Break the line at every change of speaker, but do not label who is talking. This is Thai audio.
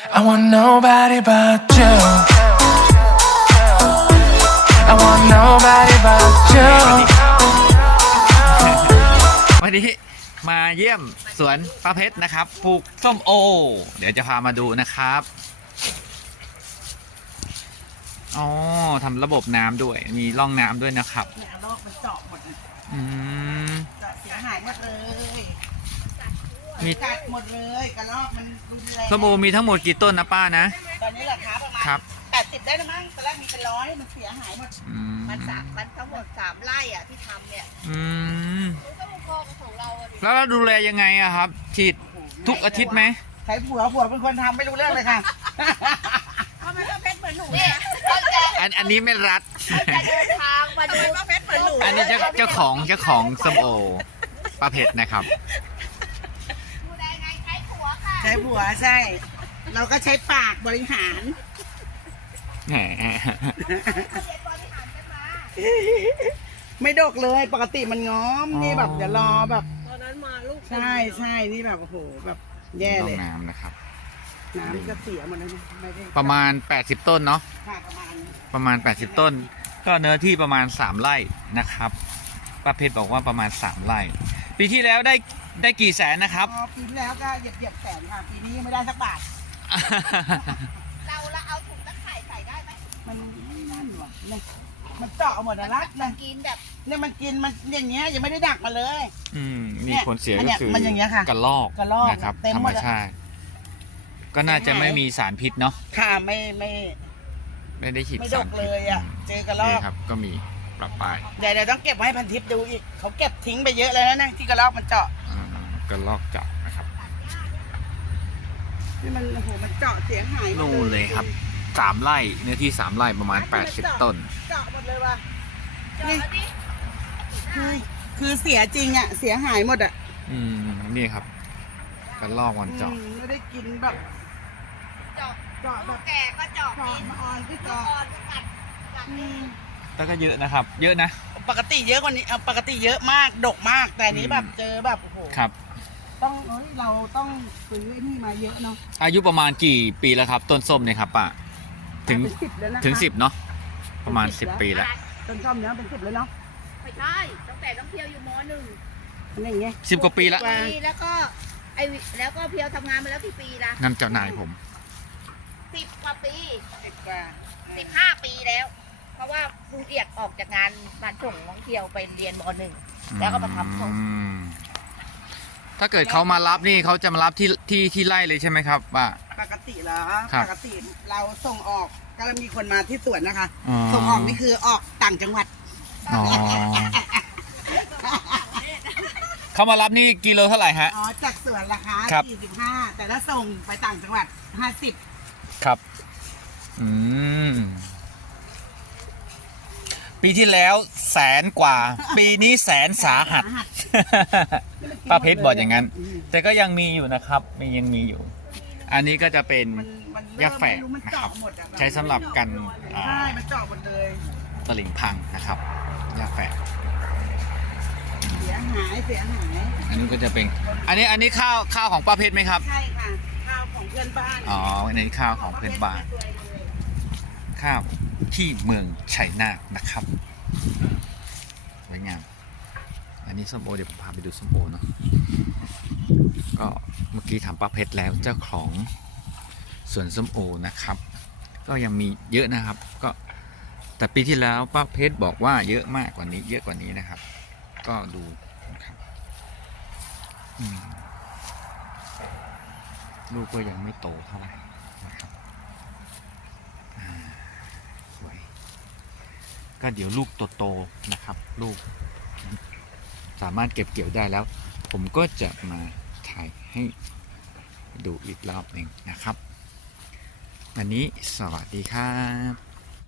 I want nobody but you. I want nobody but you.
วันนี้มาเยี่ยมสวนป้าเพชรนะครับปลูกส้มโอเดี๋ยวจะพามาดูนะครับอ๋อทำระบบน้ำด้วยมีร่องน้ำด้วยนะครับ
เนี่ยโรคมันเจาะหมดเนี่ย
อืม
เจาะเสียหายหมดเลย
มี
กัดหมดเลยกระรอกมันรุนแรง
ส้มโอมีทั้งหมดกี่ต้นนะป้านะ
ตอนนี้ราคาประมาณ
ครับ
80ได้แล้วมั้งตอนแรกมีเป็นร้อยมันเสียหายหมด
อืม
มันทั้งหมด3 ไร่อ่ะที่ทำเนี่ย
อืม
มันก็พอๆกับของเราอ่ะดิ
แล้วเราดูแลยังไงอะครับฉีดทุกอาทิตย์ไหม
ใช้ผัวเป็นคนทำไม่รู้เรื่องเลยค่ะ
ทำไมก็เพชรเหมือนหนูเนี่ยเขาจะ
อันนี้ไม่รัด
เดินทางมาดูว่าเพชรเหมือนหนู
อันนี้เจ้าของส้มโอป้าเพชรนะครับ
ดูแลไงใช้ผัวค่ะ
ใช้ผัวใช่ เราก็ใช้ปากบริหาร
แหม
เรียนบริหารกันมา
ไม่ดกเลยปกติมันง้อมนี่แบบเดี๋ยวรอแบบ
ตอนนั้นมาลูก
ใช่นี่แบบโอ้โหแบบแย่
ร่อ
เล
ง
ย
น้ำนะครับ
น้ำก็เสียหมดแล้วนะไม่ได้
ประมาณ80ต้นเนาะ
ค่ะประมาณ
ประมาณ80ต้น ก็เนื้อที่ประมาณ3ไร่นะครับป้าเพชรบอกว่าประมาณ3ไร่ปีที่แล้วได้กี่แสนนะครับ
พอปีที่แล้วก็เหยียบแสนค่ะปีนี้ยังไม่ได้สักบาท
เราเอาถุงตะข่ายใส่ได้ไหม
มันไม่นั่นว่ะเนี่ยมันเจาะหมดนะรัก
มั
นะ
นกินแบบ
เนี่ยมันกินมันอย่างเงี้ยยังไม่ได้ดักมาเลย
มีผลเสียก็คือ
มันอย่างเงี้ยค่ะ
กระลอก
กระรอก
นะครับ
เต็ม
ธร
ห
ร
ม
ม
ดอะ
ชาติ ก็น่าจะไม่มีสารพิษเนาะ
ค่ะไม่
ไม่ได้ฉีด
ไม่
สา
ด
ร
ก
พิษ
เลยอ่ะเจอกระรอก
นี่ครับก็มีปรับปลาย
เดี๋ยวต้องเก็บไว้ให้พันทิพย์ดูอีกเขาเก็บทิ้งไปเยอะแล้วนะที่กระรอกมันเจาะ
กระลอกเจาะนะครับ
ที่มันโอ้โหมันเจาะเสียหายหมด
นู่นเลยครับ3ไร่เนื้อที่3ไร่ประมาณ80ต้น
เจาะหมดเลยว่ะ
เจอแล้วดิ
คือเสียจริงอ่ะเสียหายหมดอ่ะ
นี่ครับกระลอกมันเจาะ
ไม่ได้กินแบบ
เจาะ
เจาะแบบ
แก่ก็เจาะ
เจาะ
กิน
มาออนที่
ต
เจาะ
อนก็กัด
อืม
แต่ก็เยอะนะครับ เยอะนะ
ปกติเยอะกว่านี้ปกติเยอะมากดกมาก แต่อันนี้แบบเจอแบบโอ้โห
ครับ
ต้องเราต้องซื้อไอ้นี่มาเยอะเนาะ
อายุประมาณกี่ปีแล้วครับ ต้นส้มเนี่ยครับป้าถึง
เป็น10แล้วนะคะ
ถึง10เนาะประมาณ10ปีแล้ว
ต้นส้มเนี้ยเป็น10แล้วเนาะ
ไม่ใช่ตั้งแต่ต้องเพียวอยู่ม .1
อันนี้อย่างเงี้ย
10 กว่าปีแล้ว
ปีแล้วก็แล้วก็เพียวทำงานมาแล้วกี่ปีละ
นั่นเจ้านายผม
10 กว่าปี
10 กว่า
15 ปีแล้ว เพราะว่าลุงเอียกออกจากงานมาส่งน้องเที่ยวไปเรียนม .1 แล้วก็มาทำส่ง
ถ้าเกิดเขามารับนี่เขาจะมารับที่ไร่เลยใช่ไหมครับป้า
ปกติเหรอ
ครับ
ปกติเราส่งออกก็มีคนมาที่สวนนะคะ
อ๋อ
ส่งออกนี่คือออกต่างจังหวัด
อ๋อเขามารับนี่กิโลเท่าไหร่ฮะ
อ๋อจากสวนราคา
ครับ
45แต่ถ้าส่งไปต่างจังหวัด50
ครับอืมปีที่แล้วแสนกว่า ปีนี้แสนสาหัส ป้าเพชรบอกอย่างนั้น แต่ก็ยังมีอยู่นะครับยังมีอยู่ อันนี้ก็จะเป็น
มัน
ยาแฝก
ไม่รู้มัน
นะครับ
เจาะหมดอะ
ใช้สำหรับกัน
ใช่มันเจาะหมดเลย
ตลิ่งพังนะครับยาแฝก
เสียหาย
อันนี้ก็จะเป็นอันนี้ข้าวของป้าเพชรไหมครับ
ใช่ค่ะข้าวของเพื่อนบ้าน
อ๋ออันนี้ข้าวของเพื่อนบ้านข้าวที่เมืองชัยนาทนะครับสวยงามอันนี้ส้มโอเดี๋ยวผมพาไปดูส้มโอเนาะก็เมื่อกี้ถามป้าเพชรแล้วเจ้าของสวนส้มโอนะครับ ก็ยังมีเยอะนะครับ ก็แต่ปีที่แล้วป้าเพชรบอกว่าเยอะมากกว่านี้เยอะกว่านี้นะครับ ก็ดูนะครับลูกก็ยังไม่โตเท่าไหร่นะครับสวยก็เดี๋ยวลูกโตๆนะครับ ลูกสามารถเก็บเกี่ยวได้แล้ว ผมก็จะมาถ่ายให้ดูอีกรอบหนึ่งนะครับวันนี้สวัสดีครับ